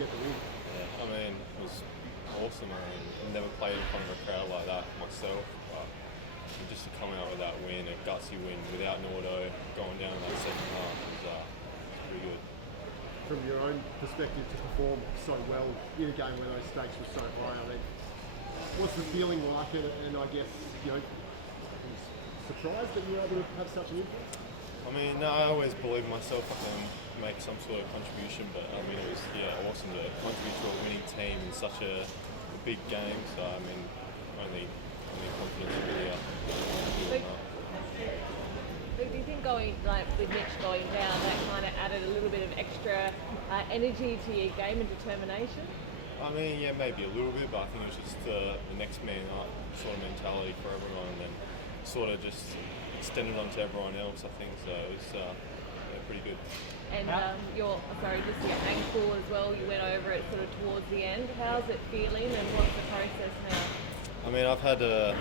get the win. Yeah, I mean, it was awesome. I mean, I've never played in front of a crowd like that myself, but just to come out with that win, a gutsy win without an auto, going down in that second half was pretty good. From your own perspective, to perform so well in a game where those stakes were so high, I mean, what's the feeling like? And I guess, I was surprised that you were able to have such an influence? I mean, no, I always believe in myself I can make some sort of contribution, but I mean, it was awesome to contribute to a winning team in such a big game. So I mean, only confidence really. But do you think with Mitch going down, that kind of added a little bit of extra energy to your game and determination? I mean, yeah, maybe a little bit, but I think it was just the next man up sort of mentality for everyone, and then sort of just extended onto everyone else. I think so. It was pretty good. And your ankle as well. You went over it sort of towards the end. How's it feeling, and what's the process now? I mean, I've had a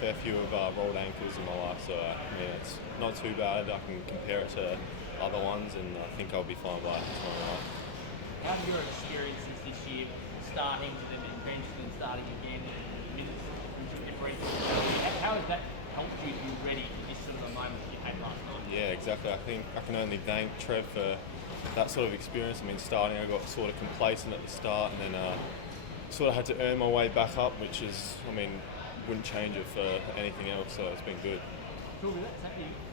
fair few of rolled ankles in my life, so I mean, it's not too bad. I can compare it to other ones, and I think I'll be fine by tomorrow night. How have your experiences this year, starting to then bench and starting again, minutes from different? How has that helped you to be ready for this sort of a moment you had last night? Yeah, exactly. I think I can only thank Trev for that sort of experience. I mean, starting, I got sort of complacent at the start, and then sort of had to earn my way back up, which is, I mean, wouldn't change it for anything else, so it's been good. Cool,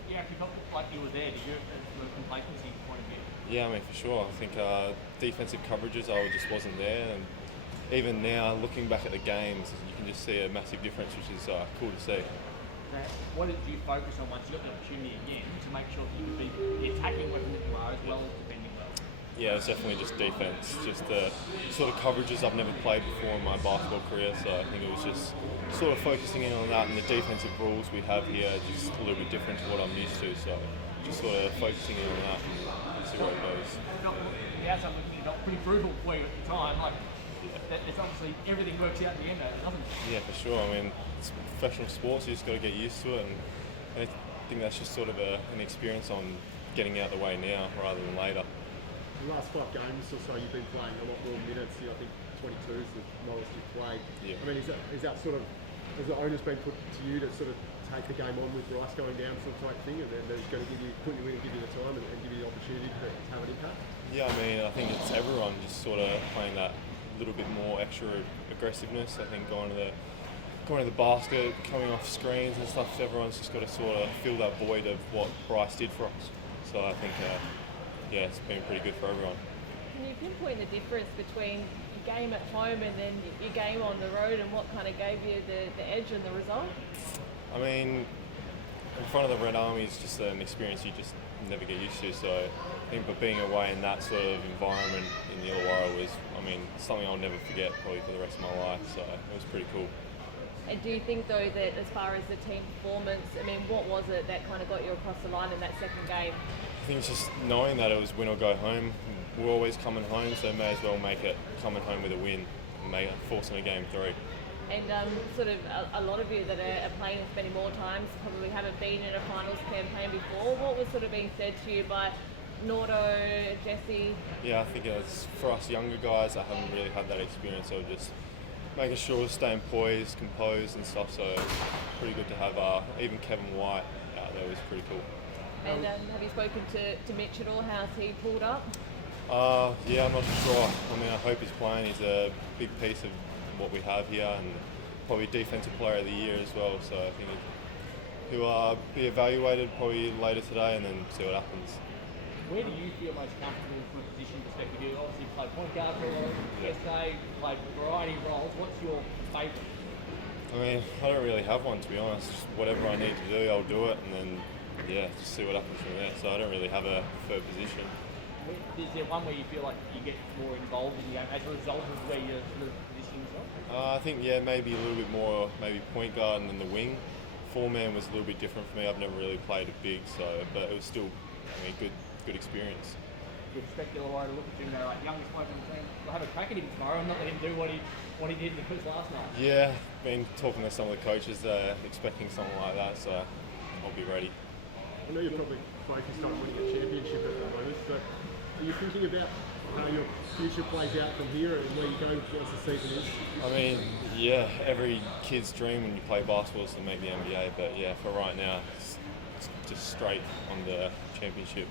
you actually felt like you were there, did you, from a complacency point of view? Yeah, I mean, for sure. I think defensive coverages, I just wasn't there, and even now, looking back at the games, you can just see a massive difference, which is cool to see. What did you focus on once you got the opportunity again to make sure that you could be the attacking weapon that you are as well as defending well? Yeah, it was definitely just defense, just the sort of coverages I've never played before in my basketball career, so I think it was just sort of focusing in on that, and the defensive rules we have here are just a little bit different to what I'm used to, so just sort of focusing in on that and see where it goes. The outside looking at it, pretty brutal for you at the time, it's obviously everything works out in the end, doesn't it? Yeah, for sure. I mean, it's professional sports, you just got to get used to it, and I think that's just sort of an experience on getting out of the way now rather than later. The last 5 games or so, you've been playing a lot more minutes. I think 22 is the lowest you've played. Yeah. I mean, is that sort of, has the onus been put to you to sort of take the game on with Bryce going down sort of type thing, and then he's going to put you in and give you the time and give you the opportunity to have an impact? Yeah, I mean, I think it's everyone just sort of playing that little bit more extra aggressiveness. I think going to the basket, coming off screens and stuff, everyone's just got to sort of fill that void of what Bryce did for us. So I think, it's been pretty good for everyone. Can you pinpoint the difference between your game at home and then your game on the road, and what kind of gave you the edge and the result? I mean, in front of the Red Army is just an experience you just never get used to. So I think, but being away in that sort of environment in the Illawarra was, I mean, something I'll never forget probably for the rest of my life. So it was pretty cool. And do you think though that as far as the team performance, I mean, what was it that kind of got you across the line in that second game? I think it's just knowing that it was win or go home. We're always coming home, so may as well make it coming home with a win and forcing a game 3. And sort of a lot of you that are playing as many more times probably haven't been in a finals campaign before. What was sort of being said to you by Nordo, Jesse? Yeah, I think it's for us younger guys that haven't really had that experience, so just making sure we're staying poised, composed and stuff, so it's pretty good to have even Kevin White out there was pretty cool. And have you spoken to Mitch at all? How's he pulled up? Yeah, I'm not sure. I mean, I hope he's playing. He's a big piece of what we have here, and probably Defensive Player of the Year as well, so I think he'll be evaluated probably later today and then see what happens. Where do you feel most comfortable from a position perspective? You obviously played point guard for a while, yesterday, played a variety of roles. What's your favourite? I mean, I don't really have one, to be honest. Just whatever I need to do, I'll do it, and then, just see what happens from there. So I don't really have a preferred position. Is there one where you feel like you get more involved in the game as a result of where you're sort of positioning yourself? I think, maybe a little bit more, maybe point guard and then the wing. 4-man was a little bit different for me. I've never really played a big, but it was still, good experience. You expect the Illawarra to look at you and go, like, youngest bloke on the team, we'll have a crack at him tomorrow and not let him do what he did in the first last night. Yeah, been talking to some of the coaches, expecting something like that, so I'll be ready. I know you're probably focused on winning a championship at the moment, but are you thinking about how your future plays out from here and where you go once the season is? I mean, yeah, every kid's dream when you play basketball is to make the NBA, but yeah, for right now, it's just straight on the championship.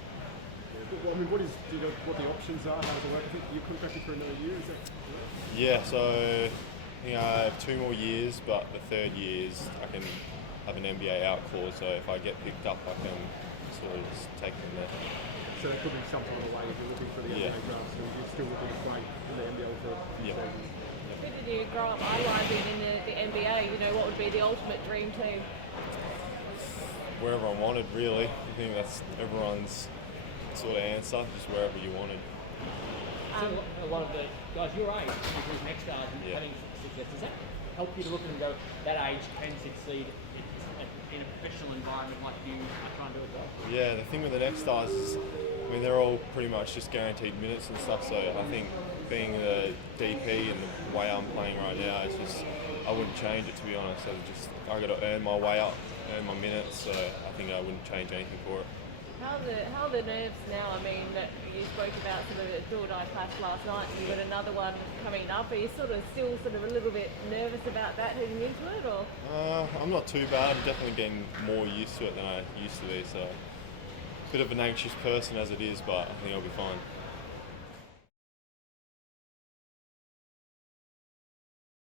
Well, I mean, do you know what the options are? How does it work? I think you're contracted for another year, is that correct? Yeah, so I think I have 2 more years, but the third year is I can have an NBA out clause, so if I get picked up, I can sort of just take it from there. So there could be some time away if you're looking for the Yeah. NBA draft, so you're still looking to play in the NBL for a few Yeah. seasons. Who did you grow up idolising in the NBA? You know, what would be the ultimate dream team? Wherever I wanted, really. I think that's everyone's sort of answer, just wherever you wanted. So a lot of the guys your age, who's next stars and Yeah. having success, does that help you to look at them and go, that age can succeed in a professional environment like you are trying to do as well? Yeah, the thing with the next stars is, I mean, they're all pretty much just guaranteed minutes and stuff, so I think being the DP and the way I'm playing right now, it's just, I wouldn't change it, to be honest. I got to earn my way up, earn my minutes, so I think I wouldn't change anything for it. How are the nerves now? I mean, you spoke about sort of a do-or-die clash last night, and you've got another one coming up. Are you still a little bit nervous about that heading into it, or? I'm not too bad. I'm definitely getting more used to it than I used to be, so a bit of an anxious person as it is, but I think I'll be fine.